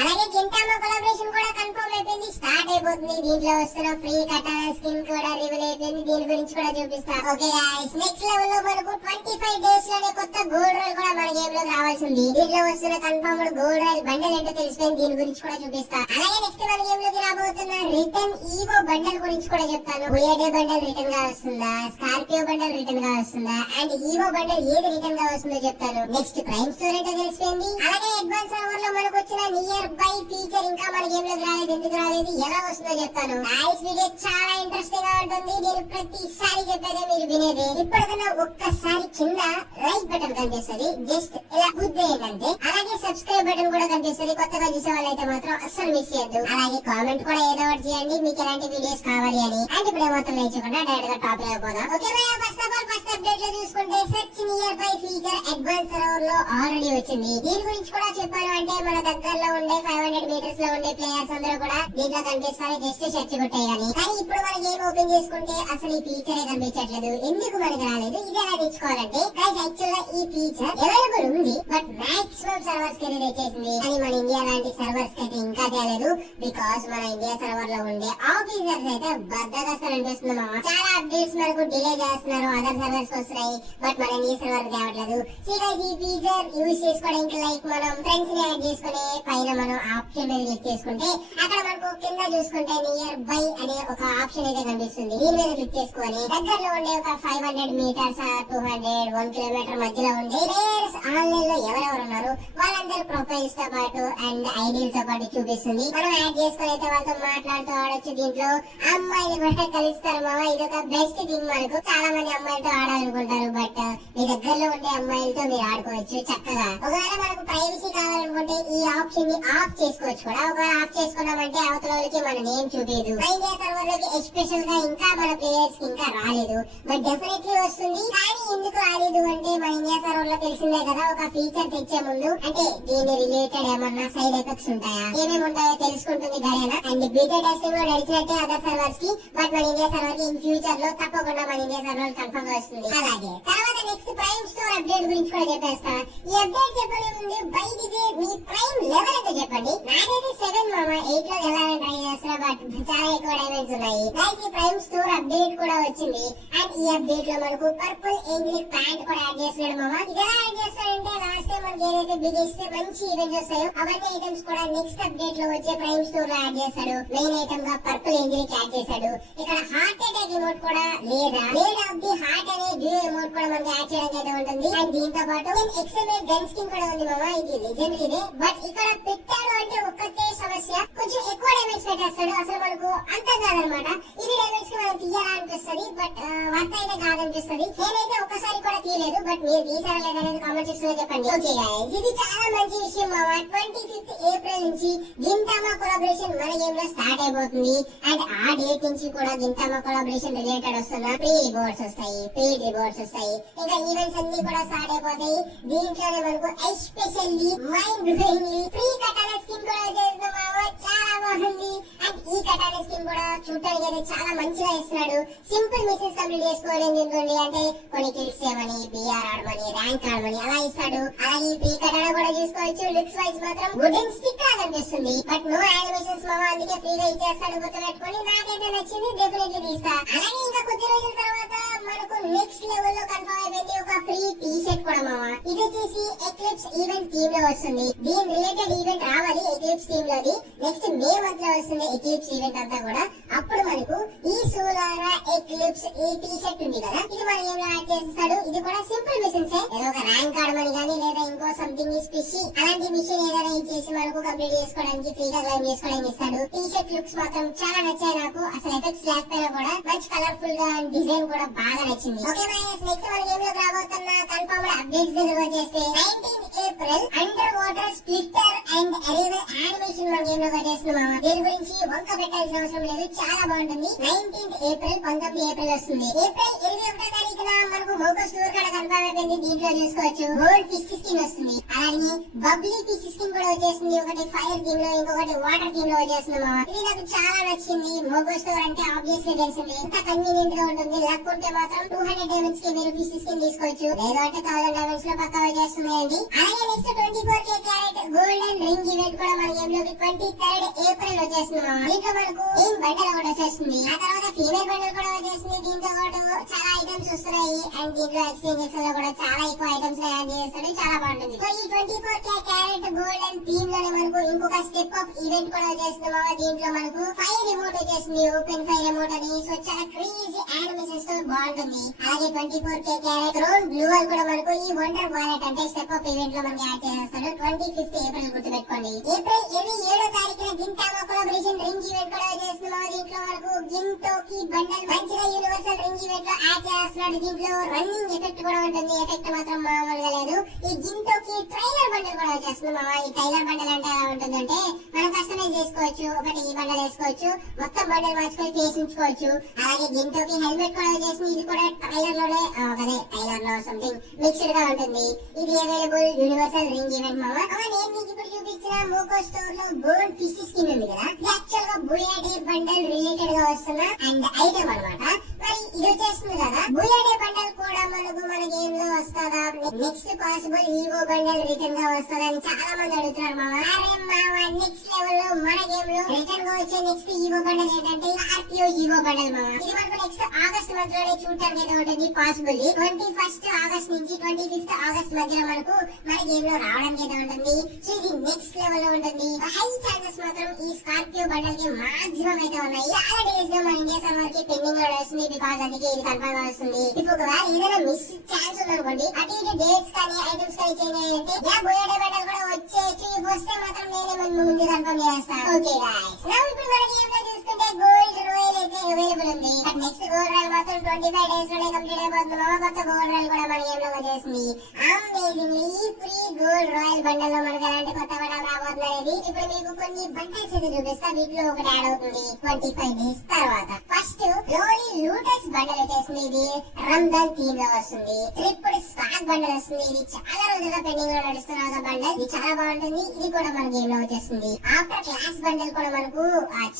అలాగే గింటామా కొలాబరేషన్ కూడా కన్ఫర్మ్ అయిపోయింది, స్టార్ట్ అయిపోతుంది. దీంట్లో వస్తున్న ఫ్రీ కటానా స్కిన్ కూడా రివీల్ అయిపోయింది, దీని గురించి కూడా చూపిస్తా. ఓకే గైస్, నెక్స్ట్ లెవెల్ లో మనకు 25 డేస్ లోనే కొత్త గోల్డ్ రాయల్ కూడా మన గేమ్ లో రావాల్సి ఉంది. దీంట్లో వస్తున్న కన్ఫర్మ్డ్ గోల్డ్ రాయల్ బండల్ ఏంటో తెలిసిపోయింది, దీని గురించి కూడా చూపిస్తా. అలాగే నెక్స్ట్ మన గేమ్ లోకి రాబోతున్న రిటర్న్ ఈవో బండల్ గురించి కూడా చెప్తాను. బుయేడే బండల్ రిటర్న్ గా వస్తుందా, స్కార్పియో బండల్ రిటర్న్ గా వస్తుందా, అండ్ ఈవో బండల్ ఏది రిటర్న్ గా వస్తుందో చెప్తాను. నెక్స్ట్ ప్రైమ్ స్టోర్ ఏంటో తెలిసిపోయింది. అలాగే అడ్వాన్స్ సర్వర్ లో మనకు వచ్చిన నియర్ బై ఫీచర్ ఇంకా మన గేమ్ లోకి రాలేదు, ఎందుకు రాలేదు, ఎలా వస్తుందో చెప్తాను. నైస్ వీడియో చాలా ఇంట్రెస్టింగ్ గా ఉంటుంది, నేను ప్రతిసారి చెప్పేదే మీరు వినేది. ఇప్పటికన్నా ఒక్కసారి కింద లైక్ బటన్ కనిపిస్తుంది, జస్ట్ ఇలా గుద్దేయండి అంతే. అలాగే సబ్స్క్రైబ్ బటన్ కూడా కనిపిస్తుంది, కొత్తగా చూసే వాళ్ళైతే మాత్రం అస్సలు మిస్ చేయొద్దు. అలాగే కామెంట్ కూడా ఏదో ఒకటి చేయండి మీకు ఎలాంటి వీడియోస్ కావాలి అని. అండ్ ఇప్పుడు ఏమాత్రం లేచకుండా డైరెక్ట్ గా టాప్ అయిపోదాం. ఓకే భయ్యా, first of all first update లో చూసుకుంటే search near by feature advance server లో ఆల్రెడీ వచ్చింది. దీని గురించి కూడా చెప్పాను అంటే మన దగ్గరలో ఉండే 500 మీటర్స్ లో ఉండే ప్లేయర్స్ అందరూ కూడా దీంట్లో కనిపిస్తారు, జస్ట్ సెర్చ్ కొట్టాయి కానీ ఇప్పుడు మన గేమ్ ఓపెన్ చేసుకుంటే అసలు ఈ ఫీచరే కనిపించట్లేదు. ఎందుకు మనకి రాలేదు, ఇది ఎలా తెచ్చుకోవాలంటే గైస్ యాక్చువల్ గా ఈ ఫీచర్ అవైలబుల్ ఉంది, బట్ మాక్సిమం సర్వర్స్ కి తెచ్చేసింది. కానీ మన ఇండియా లాంటి సర్వర్స్ కి అయితే ఇంకా తేలేదు, బికాస్ మన ఇండియా సర్వర్ లో ఉండే ఆఫీసర్స్ అయితే బద్దగస్తలు అనిపిస్తుంది. చాలా అప్డేట్స్ మనకు డిలే చేస్తున్నారు, అదర్ సర్వర్స్ వస్తున్నాయి, బట్ మన ఇండియా సర్వర్ తేవట్లేదు. సో గైస్ ఈ ఫీచర్ యూజ్ చేసుకోవడానికి లైక్ మనం ఫ్రెండ్స్ ని యాడ్ చేసుకుని పైన మనం ఆప్షన్ మీద క్లిక్ చేసుకుంటే అక్కడ మనకు కింద చూసుకుంటే నియర్ బై అనే ఒక ఆప్షన్ అయితే కనిపిస్తుంది. దీని మీద క్లిక్ చేసుకొని దగ్గరలో ఉండే ఒక 500 మీటర్స్ 200 1 కిలోమీటర్ మధ్యలో ఉండే ప్లేయర్స్ ఆన్లైన్ లో ఎవరెవరు ఉన్నారు వాళ్ళందరి ప్రొఫైల్స్ తో పాటు అండ్ ఐడీలతో పాటు చూపిస్తుంది. మనం యాడ్ చేసుకుని అయితే వాళ్ళతో మాట్లాడుతూ ఆడొచ్చు. దీంట్లో అమ్మాయిలు కూడా కలుస్తారు మామ, ఇది ఒక బెస్ట్ థింగ్. మనకు చాలా మంది అమ్మాయిలతో ఆడాలనుకుంటారు, బట్ మీ దగ్గరలో ఉండే అమ్మాయిలతో మీరు ఆడుకోవచ్చు చక్కగా. ఒకవేళ మనకు ప్రైవసీ కావాలనుకుంటే ఈ ఆప్షన్ ని ఆఫ్ చేసుకోవచ్చు కూడా. ఒకవేళ ఆఫ్ చేసుకున్నామంటే అవతల వాళ్ళకి మన నేమ్ చూపించదు. ఇండియా సర్వర్ లోకి ఎస్పెషల్ గా ఇంకా మన ప్లేయర్స్ కి ఇంకా రాలేదు, బట్ డెఫినెట్లీ వస్తుంది. కానీ ఎందుకు రాలేదు అంటే మన ఇండియా సర్వర్ లో తెలిసిందే కదా, ఒక ఫీచర్ తెచ్చే ముందు అంటే దీని రిలేటెడ్ ఏమన్నా సైడ్ ఎఫెక్ట్స్ ఉంటాయా, ఏమేమి ఉంటాయో తెలుసుకుంటుంది గరేనా. అండ్ బీటా టెస్టింగ్ లో నడిచినట్టే అదర్ సర్వర్స్ కి, బట్ మన ఇండియా సర్వర్ కి ఇన్ ఫ్యూచర్ లో తప్పకుండా మన ఇండియా సర్వర్ కన్ఫర్మ్ గా వస్తుంది. అలాగే తర్వాత నెక్స్ట్ ప్రైమ్ స్టోర్ అప్డేట్ గురించి కూడా చెప్పేస్తా. ఈ అప్డేట్ చెప్పలే ముందు by the way me prime level అయితే చెప్పండి. నాదైతే 7 మామ, 8 లో వెళ్ళాలని ట్రై చేస్తున్నా, బట్ చాలా ఎక్కువ డైమండ్స్ ఉన్నాయి. గైస్ ఈ ప్రైమ్ స్టోర్ అప్డేట్ కూడా వచ్చింది, అండ్ ఈ అప్డేట్ లో మనకు పర్పుల్ ఏంజలిక్ ప్యాంట్ కూడా యాడ్ చేస్తున్నాడు మామ. ఇది ఎలా యాడ్ చేస్తాడంటే లాస్ట్ టైం మనకి ఏదైతే బిగ్గెస్ట్ మంచి ఈవెంట్స్ వస్తాయో అవన్నీ ఐటమ్స్ కూడా నెక్స్ట్ అప్డేట్ లో వచ్చే ప్రైమ్ స్టోర్ లో యాడ్ చేస్తాడు. మెయిన్ ఐటమ్ గా పర్పుల్ ఏంజలిక్ యాడ్ చేశాడు. ఇక్కడ హార్ట్ అటాక్ ఎమోట్ కూడా లేదా బ్లేడ్ ఆఫ్ ది హార్ట్ అనే డ్యూ ఎమోట్ కూడా మనకి యాడ్ చేయడానికి అయితే ఉంటుంది. అండ్ దీంతో పాటు ఎక్స్ఎంఏ గన్ స్కిన్ కూడా ఉంది మామ, ఇది లెజెండరీదే. బట్ ఇక్కడ పెట్టాడు అంటే ఒక్కటే సమస్య, కొంచెం ఎక్కువ డ్యామేజ్ పెట్టేస్తాడు. అసలు మనకు అంత కాదనమాట, ఇది డ్యామేజ్ కి మనం తీయాలా అనిపిస్తుంది, బట్ వర్త్ అయితే కాదనిపిస్తుంది. నేనైతే ఒక్కసారి కూడా తీయలేదు, బట్ మీరు తీసారా లేదనేది కామెంట్ సెక్షన్ లో చెప్పండి. ఓకే గైస్, ఇది చాలా మంచి విషయం మామ. 25th ఏప్రిల్ నుంచి గింటామా కొలాబరేషన్ మన గేమ్ లో స్టార్ట్ అయిపోతుంది. అండ్ ఆ డేట్ నుంచి కూడా గింటామా కొలాబరేషన్ రిలేటెడ్ వస్తున్న ఫ్రీ రివార్డ్స్ వస్తాయి, పెయిడ్ రివార్డ్స్ వస్తాయి, ఇంకా ఈవెంట్స్ అన్ని కూడా స్టార్ట్ అయిపోతాయి. దీంట్లోనే మనకు especially mind blowingly free katana skin కూడా చేస్తున్నాం మామ, చాలా బాగుంది. అండ్ ఈ కటానా స్కిన్ కూడా చూడటానికి అయితే చాలా మంచిగా ఇస్తున్నాడు. సింపుల్ మిషన్స్ కంప్లీట్ చేసుకోవడం ఎందుకండి అంటే కొన్ని కిల్స్ చేయమని, బిఆర్ ఆడమని, ర్యాంక్ ఆడమని అలా ఇస్తాడు. అలాగే ఈ ఫ్రీ కటానా కూడా చూసుకోవచ్చు. లుక్స్ వైజ్ మాత్రం వుడెన్ స్టిక్ లా కనిపిస్తుంది, బట్ నో యానిమేషన్స్ మామ, అందుకే ఫ్రీగా ఇచ్చేస్తాడు. గుర్తుపెట్టుకొని నాకైతే నచ్చింది, డెఫినెట్లీ తీస్తా. అలాగే ఇంకా కొద్ది రోజుల తర్వాత మనకు నెక్స్ట్ లెవెల్ లో కన్ఫర్మ్ అయిపోయింది ఒక ఫ్రీ టీ షర్ట్ కూడా మామ. ఇది వచ్చేసి ఎక్లిప్స్ ఈవెంట్ టీమ్ లో వస్తుంది. దీని రిలేటెడ్ ఈవెంట్ రావాలి ఎక్లిప్స్ టీమ్ లోది. నెక్స్ట్ మే మంత్ లో వస్తుంది ఎక్లిప్స్ ఈవెంట్ అంతా కూడా. అప్పుడు మనకు ఈ సోలారా ఎక్లిప్స్ ఈ టీ షర్ట్ ఉంది కదా, ఇది మన ఏం యాడ్ చేస్తాడు. ఇది కూడా సింపుల్ మిషన్స్, ఏదో ఒక ర్యాంక్ ఆడమని కానీ లేదా ఇంకో సంథింగ్ స్పెషల్ అలాంటి మిషన్ ఏదైనా ఇచ్చేసి మనకు కంప్లీట్ చేసుకోవడానికి ఫ్రీగా క్లైమ్ చేసుకోవడానికి ఇస్తాడు. టీ షర్ట్ లుక్స్ మాత్రం చాలా నచ్చాయి నాకు. అసలు ఎఫెక్ట్స్ లేకపోయినా కూడా మంచి కలర్ఫుల్ గా డిజైన్ కూడా బాగా నచ్చింది. ఓకే నెక్స్ట్ మన గేమ్ లో రాబోతున్న కన్ఫర్మ్ అప్డేట్స్ వచ్చేస్తే 19th April under water splitter and arrival animation మన గేమ్ లో వచ్చేస్తున్నాం. దీని గురించి వంక పెట్టాల్సిన అవసరం లేదు, చాలా బాగుంటుంది. 19th ఏప్రిల్ 19 ఏప్రిల్ వస్తుంది. ఏప్రిల్ 21వ తారీఖున మనకు మోకో స్టోర్ కూడా కన్ఫర్మ్ అయిపోయింది. దీంట్లో చూసుకోవచ్చు గోల్డ్ ఫిష్ స్కిన్ వస్తుంది, అలాగే బబ్లీ ఫిష్ స్కిన్ కూడా వచ్చేసింది. ఒకటి ఫైర్ థీమ్ లో, ఇంకొకటి వాటర్ థీమ్ లో వచ్చేస్తుంది. ఇది నాకు చాలా నచ్చింది. మోకో స్టోర్ అంటే ఆబ్వియస్లీ తెలిసింది, ఎంత కన్వీనియంట్ గా ఉంటుంది. లక్ ఉంటే మాత్రం 200 డైమండ్స్ కి మీరు ఫిష్ స్కిన్ తీసుకోవచ్చు, లేదు అంటే 1000 డైమండ్స్ లో పక్కా వచ్చేస్తుంది అండి. అలాగే next 24K carrot golden ring event కూడా మన గేమ్ లోకి 23rd ఏప్రిల్ వచ్చేస్తుంది. దీంట్లో మనకు ఏం బండల్ ఒకటి వచ్చేస్తుంది, ఆ తర్వాత ఫీమేల్ బండల్ కూడా వచ్చేస్తుంది. దీంతో పాటు చాలా ఐటమ్స్ వస్తున్నాయి అండ్ దీంట్లో ఎక్స్చేంజెస్ లో కూడా చాలా ఎక్కువ ఐటమ్స్ యాడ్ చేస్తాడు, చాలా బాగుంటుంది. సో ఈ 24K క్యారెట్ గోల్డెన్ థీమ్ లోనే మనకు ఇంకొక స్టెప్ అప్ ఈవెంట్ కూడా వచ్చేస్తున్నాం. దీంట్లో మనకు ఫైర్ రిమోట్ వచ్చేసింది, ఓపెన్ ఫైర్ రిమోట్ అని. సో చాలా క్రేజీ యానిమేషన్స్ తో బాగుంటుంది. అలాగే 24K carrot throne blue wall కూడా మనకు ఈ వండర్ వాలెట్ అంటే స్టెప్ అప్ ఈవెంట్ లో మనకి యాడ్ చేస్తాడు. 25th ఏప్రిల్ గుర్తుపెట్టుకోండి. ఏప్రిల్ 27వ తారీఖున గింటామా కొలాబరేషన్ రింగ్ ఈవెంట్ కూడా చేస్తున్నాం. దీంట్లో మనకు గింటోకి బండల్ మంచిగా యూనివర్సల్ రింగ్ ఈవెంట్ లో యాడ్ చేస్తున్నాడు. దీంట్లో రన్నింగ్ ఎఫెక్ట్ కూడా ఉంటుంది, ఎఫెక్ట్ మాత్రం మామూలుగా లేదు. ఈ గింటోకి ట్రైలర్ బండల్ కూడా వచ్చేస్తుంది. ఈ ట్రైలర్ బండల్ అంటే ఎలా ఉంటుందంటే మనం కస్టమైజ్ చేసుకోవచ్చు, ఒకటి ఈ బండల్ వేసుకోవచ్చు, మొత్తం బండల్ మార్చుకొని ఫేస్ ఉంచుకోవచ్చు. అలాగే గింటోకి హెల్మెట్ కూడా వచ్చేసింది, ఇది కూడా ట్రైలర్ లోనే అదే ట్రైలర్ లో సంథింగ్ మిక్స్డ్ గా ఉంటుంది. ఇది అవైలబుల్ యూనివర్సల్ రింగ్ ఈవెంట్ మామ. నేను మీకు ఇప్పుడు చూపించిన మోకో స్టోర్ లో గోల్డ్ ఫిష్ స్కిన్ ఉంది కదా, ఇది యాక్చువల్ గా బుయాడే బండల్ రిలేటెడ్ గా వస్తున్న అండ్ ఐటమ్ అన్నమాట. మరి ఇది వచ్చేస్తుంది కదా, బుయాడే బండల్ కూడా మనకు మన గేమ్ లో వస్తుందా, next possible EO bundle return గా వస్తుందా అని చాలా మంది అడుగుతున్నారు మామ. అరే మామ, నెక్స్ట్ లెవెల్ లో మన గేమ్ లో రిటర్న్ గా వచ్చే నెక్స్ట్ ఈవో బండల్ ఏంటంటే ఆర్పిఓ ఈవో బండల్ మామ. ఇది మనకు నెక్స్ట్ ఆగస్ట్ మంత్ లోనే చూడటానికి అయితే ఉంటుంది పాసిబుల్. 21st ఆగస్ట్ నుంచి 25th ఆగస్ట్ మధ్యలో మనకు మన గేమ్ లో రావడానికి అయితే ఉంటుంది. సో ఇది నెక్స్ట్ లెవెల్ లో ఉంటుంది. హై ఛాన్సెస్ మాత్రం ఈ స్కార్పియో బండల్ కి మాక్సిమం అయితే ఉన్నాయి. చాలా డేస్ గా మన ఇండియా సర్వర్ కి పెండింగ్ లో వస్తుంది, బికాస్ అందుకే ఇది కన్ఫర్మ్ వస్తుంది. ఇప్పుడు ఒకవేళ ఏదైనా మిస్ ఛాన్స్ ఉందనుకోండి, అటు ఇటు డేట్స్ కానీ ఐటమ్స్ కానీ చేంజ్ అయ్యంటే బోయాడే బండల్ కూడా వచ్చేసి వస్తే మాత్రం నేనే ముందు కన్ఫర్మ్ చేస్తాను. ఓకే గైస్, నౌ ఇప్పుడు మన గేమ్ లో చూసుకుంటే గోల్డ్ రాయల్ అయితే అవైలబుల్ ఉంది. బట్ నెక్స్ట్ గోల్డ్ రాయల్ మాత్రం 25 డేస్ లోనే కంప్లీట్ అయిపోతుంది. కొత్త గోల్డ్ రాయల్ కూడా మన గేమ్ లో వచ్చేసింది. Amazingly free gold royal bundle లో మనకు ఎలాంటి కొత్త బండల్ రాబోతుంది అనేది ఇప్పుడు మీకు కొన్ని బండల్స్ అయితే చూపిస్తా. వీటిలో ఒకటి యాడ్ అవుతుంది 25 డేస్ తర్వాత. ఫస్ట్ లోలీ లూటస్ బండల్ వచ్చేసింది, ఇది రంజాన్ థీమ్ లో వస్తుంది. ట్రిపుల్ స్టాక్ బండల్ వస్తుంది, ఇది చాలా రోజులుగా పెండింగ్ లో నడుస్తున్న ఒక బండల్, ఇది చాలా బాగుంటుంది. ఇది కూడా మన గేమ్ లో వచ్చేస్తుంది. ఆఫ్టర్ క్లాస్ బండల్ కూడా మనకు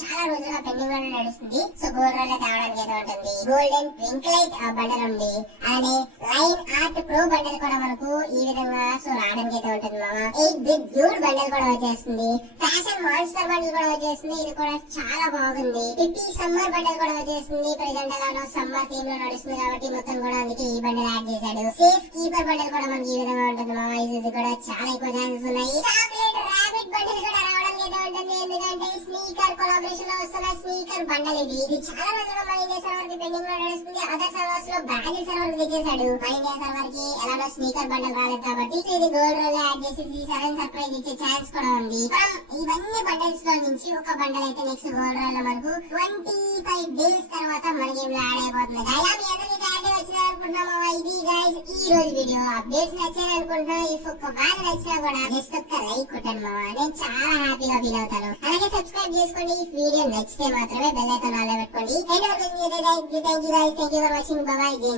చాలా రోజులుగా పెండింగ్ లో నడుస్తుంది. సో గోల్డ్ రాయల్ తేవడానికి అయితే ఉంటుంది. గోల్డెన్ ట్వింక్లైట్ బండల్ ఉంది, అలానే లైన్ ఆర్ట్ ప్రో బండల్ కూడా మనకు ఈ విధంగా సో రావడానికి అయితే ఉంటుంది మామ. 8 బిగ్ డ్యూడ్ బండల్ కూడా వచ్చేస్తుంది. ఫ్యాషన్ మాన్స్టర్ బండల్ కూడా వచ్చేస్తుంది, ఇది కూడా చాలా బాగుంది. పిపి సమ్మర్ బండల్ కూడా వచ్చేస్తుంది. ప్రెజెంట్ ఎలానో సమ్మర్ థీమ్ లో నడుస్తుంది కాబట్టి మొత్తం కూడా అందుకే ఈ బండల్ యాడ్ చేశాడు. సేఫ్ కీపర్ బండల్ కూడా మనకి ఈ విధంగా ఉంటుంది మామ. ఇది కూడా చాలా ఎక్కువ ఛాన్సెస్ ఉన్నాయి. చాక్లెట్ రాబిట్ బండల్ కూడా రావడానికి అయితే ఉంటుంది, ఎందుకంటే స్నీకర్ కొలాబరేషన్ లో వస్తున్న స్నీకర్ బండల్ ఇది. ఇది చాలా రోజులుగా మన ఇండియా సర్వర్ కి పెండింగ్ లో నడుస్తుంది. అదర్ సర్వర్స్ లో బ్రాజిల్ సర్వర్ తెచ్చేసాడు. మన ఇండియా సర్వర్ కి ఎలానో స్నీకర్ బండల్ రాలేదు కాబట్టి ఇది గోల్డ్ రోల్ యాడ్ చేసి సడన్ సర్ప్రైజ్ ఇచ్చే ఛాన్స్ కూడా ఉంది. ఇవన్నీ బండల్స్ లో నుంచి ఒక బండల్ అయితే నెక్స్ట్ గోల్డ్ రోల్ లో మనకు 25 డేస్ తర్వాత మన గేమ్ లో యాడ్ అయిపోతుంది. మీ అందరికీ క్లారిటీ వచ్చింది అనుకుంటున్నాము. ఇది గైస్ ఈ రోజు వీడియో. అప్డేట్స్ నచ్చాయి అనుకుంటున్నా. ఇఫ్ ఒకవేళ నచ్చినా కూడా జస్ట్ ఒక్క లైక్ కొట్టండి మామ, నేను చాలా హ్యాపీగా ఫీల్ అవుతాను. అలాగే సబ్స్క్రైబ్ చేసుకోండి. ఈ వీడియో నచ్చితే మాత్రమే బెల్ ఐకాన్ ఆన్ లో పెట్టుకోండి. Thank you guys, thank you for watching. Bye.